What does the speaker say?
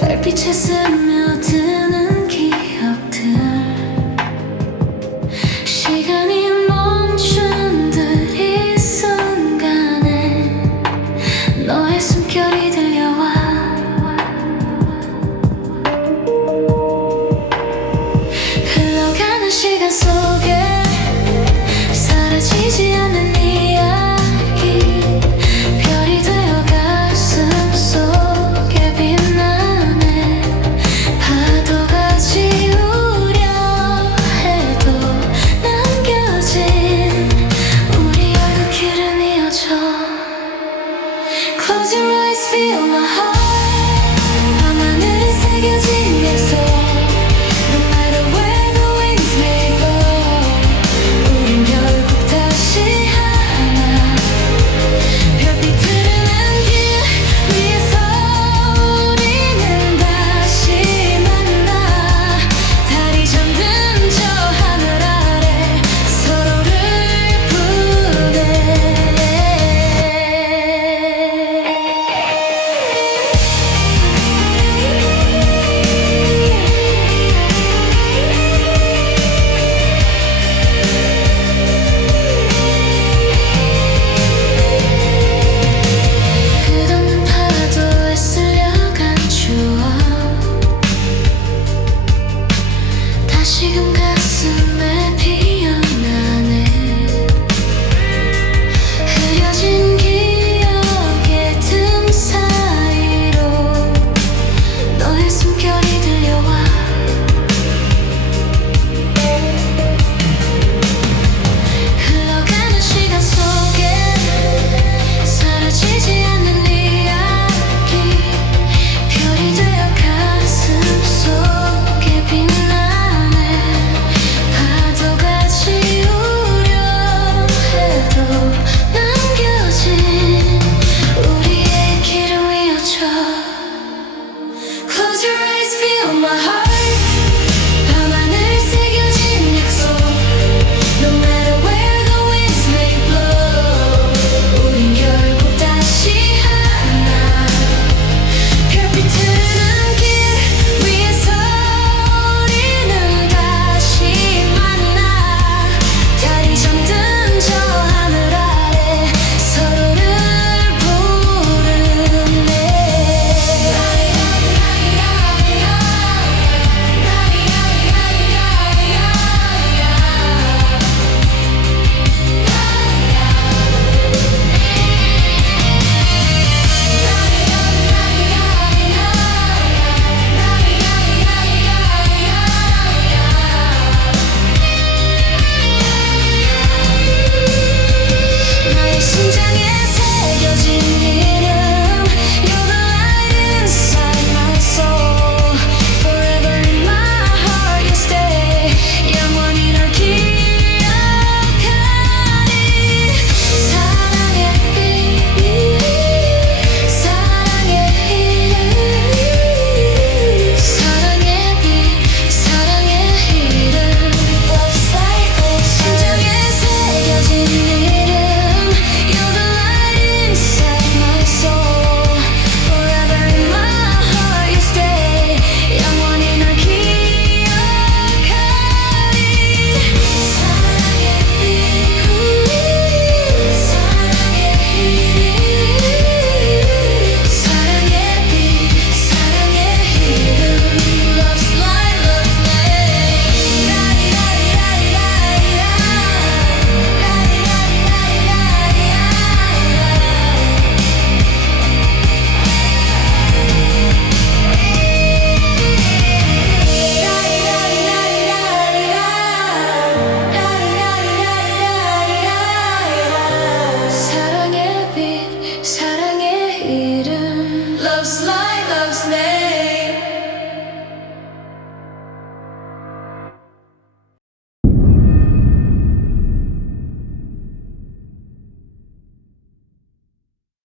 별빛에 스며드는 기억들. 시간이 멈춘 듯 이 순간에 너의 숨결이 들려와. 흘러가는 시간 속에 사라지지 않는